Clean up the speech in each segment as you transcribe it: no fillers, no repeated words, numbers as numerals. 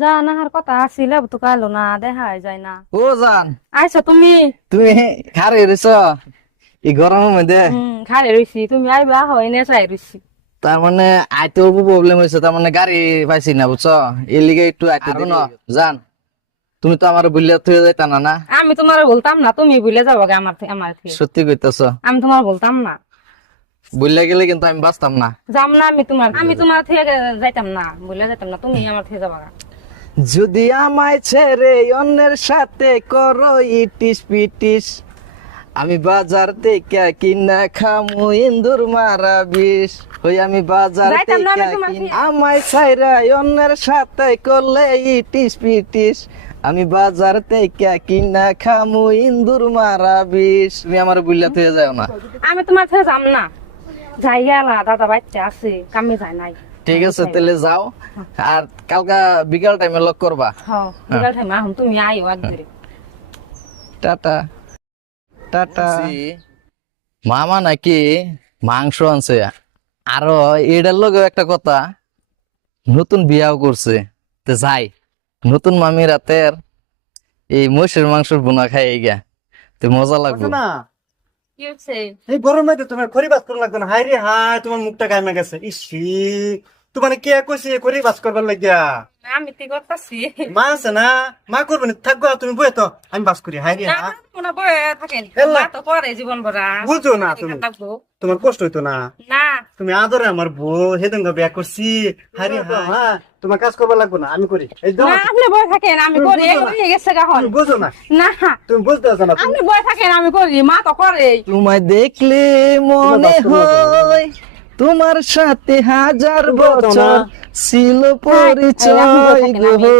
জান আহার কথা আসিল তো কালো না দেখাই যায় না। ও জান, আইছো তুমি? তুমি খারে রইছ এই গরমের মধ্যে। খারে রইছি, তুমি আইবা হয় না চাই রইছি। তার মানে আইতে অল্প প্রবলেম হয়েছে, তার মানে গাড়ি পাইছি না বুঝছো, এর লিগে একটু আইতে দিন। জান তুমি তো আমার বুলিয়া থুয়ে যাইতা না না? আমি তোমার বলতাম না, তুমি ভুলে যাবো গে আমার থেকে। সত্যি কইতাছ? আমি তোমার বলতাম না, বুলিয়া গেলে কিন্তু আমি বাঁচতাম না। যাম না আমি তোমার থেকে যাইতাম না, ভুলে যাইতাম না, তুমি আমার থেকে যাবা গা। যদি আমায় ছেড়ে অন্যের সাথে করো ইটিস পিটিস, আমি বাজার থেকে কিনা খামু ইন্দুর মারা বিষ। ওই আমি বাজার যাইতাম না, থেকে আমি তোমার থেকে। আমায় ছাইরা অন্যের সাথে করলে ইটিস পিটিস, আমি বাজার থেকে কিনা খামু ইন্দুর মারা বিষ। তুমি আমার বুল্লা থেকে যাও না। আমি তোমার থেকে যাম না, যাই গেলা দাদা বাচ্চা আছে, কামে যায় নাই। ঠিক আছে তাহলে যাও, আর কালকা বিকাল টাইমে লক করবা। হ্যাঁ বিকাল টাইম আহুন, তুমি আইও একদিন। Tata tata. মামা নাকি মাংস আনছে, আরো এটার লগে একটা কথা, নতুন বিয়াও করছে। তো যাই নতুন মামি রাতের এই মহিষের মাংসের বোনা খাই গিয়া, তো মজা লাগবে না কি হচ্ছে? এই গরমে তো তোমার খড়ি বাস করা লাগতো না। হাই রে হাই, তোমার মুখটা গায়ে গেছে। ইসি তোমার কে কইছে খড়ি বাস করবার লাগিয়া? আমি তি করতাছি মা আছে না, মা করবে না, থাকবো তুমি বই তো, আমি বাস করি। হাই রে না, হা, মনে বয়ে থাকেন এল্লা। মা তো করে জীবন ভরা। বুঝো না তুমি, থাকবো তোমার কষ্ট হইতো না? না। তুমি আদরে আমার বউ, সেদিন বিয়া করছি। হাই রে হা, তোমার কাজ করবার লাগবো না, আমি করি। এই দাও, না আপনি বয়ে থাকেন, আমি তুমি করি, বুঝো না। হয়ে গেছে গাহন। তুমি বুঝো না, না তুমি বুঝতে পারছো না। আপনি বয়ে থাকেন, আমি করি, মা তো করে। তোমায় দেখলে মনে হয় তোমার সাথে হাজার বছর ছিল পরিচয় গো,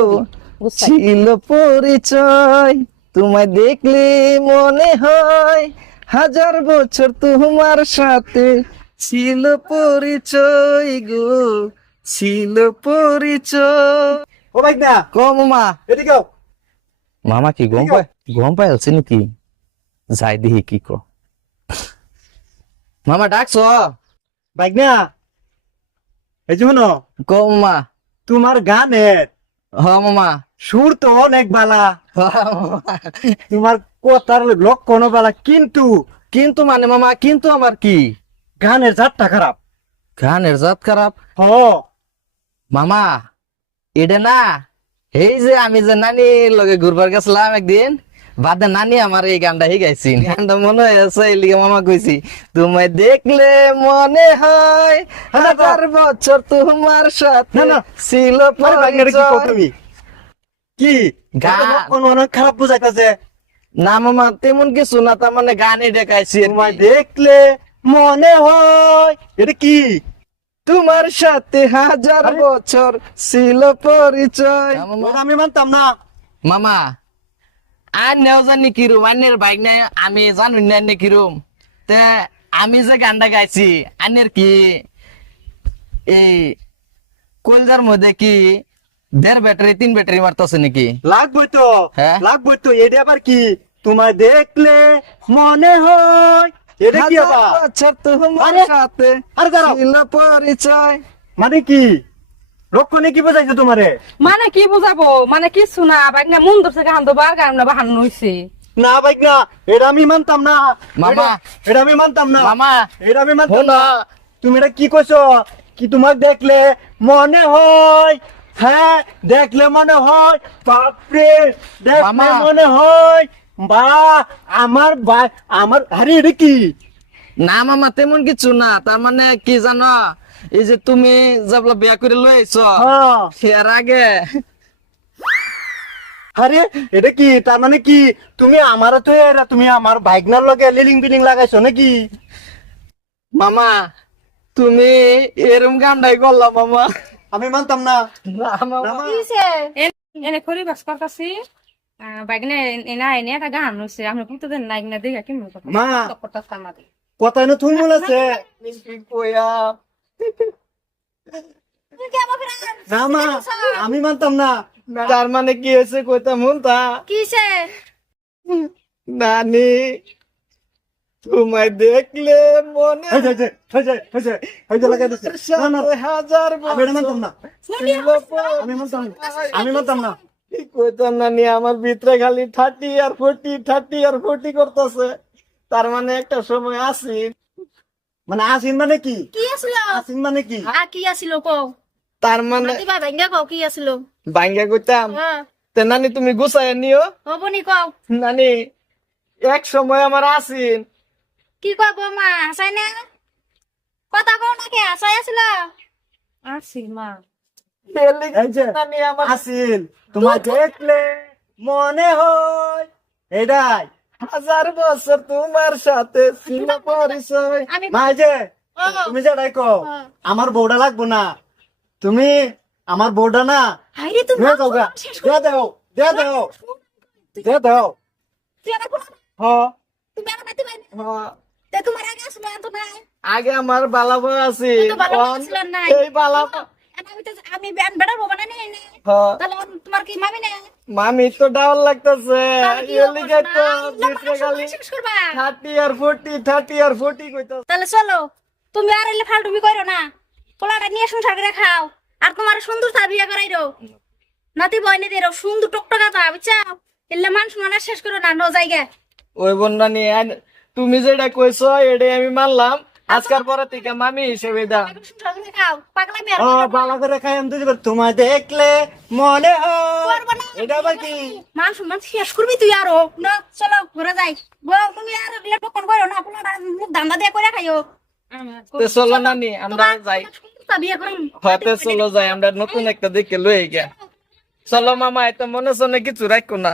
ছিল পরিচয়। তোমায় দেখলে মনে হয় হাজার বছর তোমার সাথে ছিল পরিচয় গো, ছিল পরিচয়। ও ভাই না, কম মা, এদিকে আও। মামা কি গম পাই আছে নাকি? যাই দেখি কি কো। মামা ডাকছো? ভাই না, এই যে শোনো, কম মা। তোমার গানের হ মামা। সুর তো অনেক বালা, তোমার কথার লক্ষণ বালা, কিন্তু কিন্তু মানে মামা, কিন্তু আমার কি? গানের জাতটা খারাপ। গানের জাত খারাপ? হ, মামা এটা না, এই যে আমি যে নানির লগে ঘুরবার গেছিলাম একদিন, বাদে নানি আমার এই গানটা শিখাইছি। গানটা মনে হয়েছে, এই লিগে মামা কইছি, তোমায় দেখলে মনে হয় হাজার বছর তোমার সাথে না, না। ছিল আরে ভাই, এটা কি কও পরিচয়। তুমি? কি গান। লক্ষণ অনেক খারাপ বুঝাইতেছে। না মামা তেমন কিছু না, তার মানে গানই দেখাইছি আর কি। তোমায় দেখলে মনে হয়, এটা কি? তোমার সাথে হাজার আরে। বছর ছিল পরিচয়। ওটা আমি মানতাম না। মামা আর নেও জানি কিরম, আন্যের বাইক নাই, আমি জানি না আন্যে কিরম। তে আমি যে গানটা গাইছি, আন্যের কি এই কলজার মধ্যে কি 1.5 ব্যাটারি 3 ব্যাটারি মারতেছে নাকি? লাগবই তো, হ্যাঁ? লাগবই তো। এটা আবার কি? তোমায় দেখলে মনে হয়, এটা কি হাজার আবার? বছর তোমার আরে, সাথে আরে দাঁড়াও। ছিল পরিচয়। মানে কি লক্ষণে কি বোঝাইছে তোমারে? মানে কি বুঝাবো, মানে কিছু না, বাইক না মন ধরছে গান দোবার গান না বাহান্ন হইছে। না ভাই না, এটা আমি মানতাম না। মামা। এটা আমি মানতাম না। মামা এটা আমি মানতাম শোনো। না। তুমি এটা কি কইছো? কি তোমার দেখলে মনে হয়? হ্যাঁ, দেখলে মনে হয়। বাপরে, দেখলে মামা। মনে হয়। বা আমার আমার, আরে এটা কি? না মামা তেমন কিছু না, তার মানে কি জানো, এই যে তুমি যাবলা বিয়া করে লই আইছো, হ্যাঁ। এর আগে আরে এটা কি? তার মানে কি তুমি আমার তো তুমি আমার ভাইগনার লগে লিলিং বিলিং লাগাইছো নাকি? মামা তুমি এরম গানটাই করলা মামা। আমি মানতাম না। না মামা। না, মা। এনে খড়ি বাস করতাছি, বাইক না এনা এনে একটা গান হইছে, আমি কিন্তু দেন নাই না দেখা কেমন কথা মা। করতাছ আমাদের। কথা না থুলমুল আছে। কইয়া না মা, আমি মানতাম না। তার মানে কি হয়েছে কইতাম হুনতা। কিসে? নানি তোমায় দেখলে মনে লাগাই দিছে না না হাজার আমি এটা মানতাম না আমি মানতাম না আমি মানতাম না কি কইতাম না নিয়ে আমার ভিতরে খালি 30 আর 40 করতেছে। তার মানে একটা সময় আসি, মানে আসিন মানে কি কি আছিল আসিন মানে কি কি আছিল কও তার মানে মাতিবা ভাঙ্গা কও কি আছিল ভাঙ্গা কইতাম। হ্যাঁ তে নানি তুমি গুছাই নিও হবনি কও নানি। এক সময় আমার আসিন, কি কয় বৌমা হাসাই না কথা কও নাকি হাসাই আছিল আসি মা এই যে নানি আমার আসিন তোমার দেখলে মনে হয় এটাই হাজার বছর তোমার সাথে ছিল পরিচয়। আমি মা এই যে ও, তুমি যেটাই কও হ্যাঁ। আমার বউটা লাগবো না, তুমি আমার বউটা না হাইরে তুমি দিয়ে দাও গা, দিয়ে দাও দিয়ে দাও দিয়ে দাও তুই আমার কোন হ তুমি আমার নাতি ভাই হ্যাঁ, তে তোমার আগে আসল তো নাই আগে আমার বালাবো আছে, তুই তো ভালো ছিল না এই বালাবো আমি ব্যান বেড়া ববা না নেই না হ্যাঁ, তাহলে তোমার কি মামি না মামি তো ডাউন লাগতেছে। তাহলে কি এর লিগে তো ভিতরে খালি শেষ করবা 30 আর 40 কইতাছে। তাহলে চলো তুমি আর এলে ফালটুমি করো না পোলাটা নিয়ে সংসার করে খাও আর তোমার সুন্দর চা বিয়ে করাই দাও নাতি বয়নে দিয়ে সুন্দর টকটকা চা বুঝছাও এলে মান শোনা শেষ করো না জায়গা ওই বন্যা নিয়ে তুমি যেটা কইছো এটাই আমি মানলাম। আজকাল পরে থেকে মামি হিসেবে দাও। সংসার করে খাও পাগলামি আর ও করো না। বালা করে খাই আমি তো তোমায় দেখলে মনে হয় করবো না। এটা আবার কি মান সম্মান শেষ করবি তুই আরো না চলো ঘুরে যাই বউ তুমি আর এগুলা টকন করো না পোলাটা মুখ ধান্দা দিয়ে করে খাইও তে চলো নানি আমরা যাই। সুন্দর চা বিয়ে করুন হতে চলো যাই, আমরা নতুন একটা দেখে লই গিয়া। চলো মামা, এত মনে সনে কিছু রাখো না।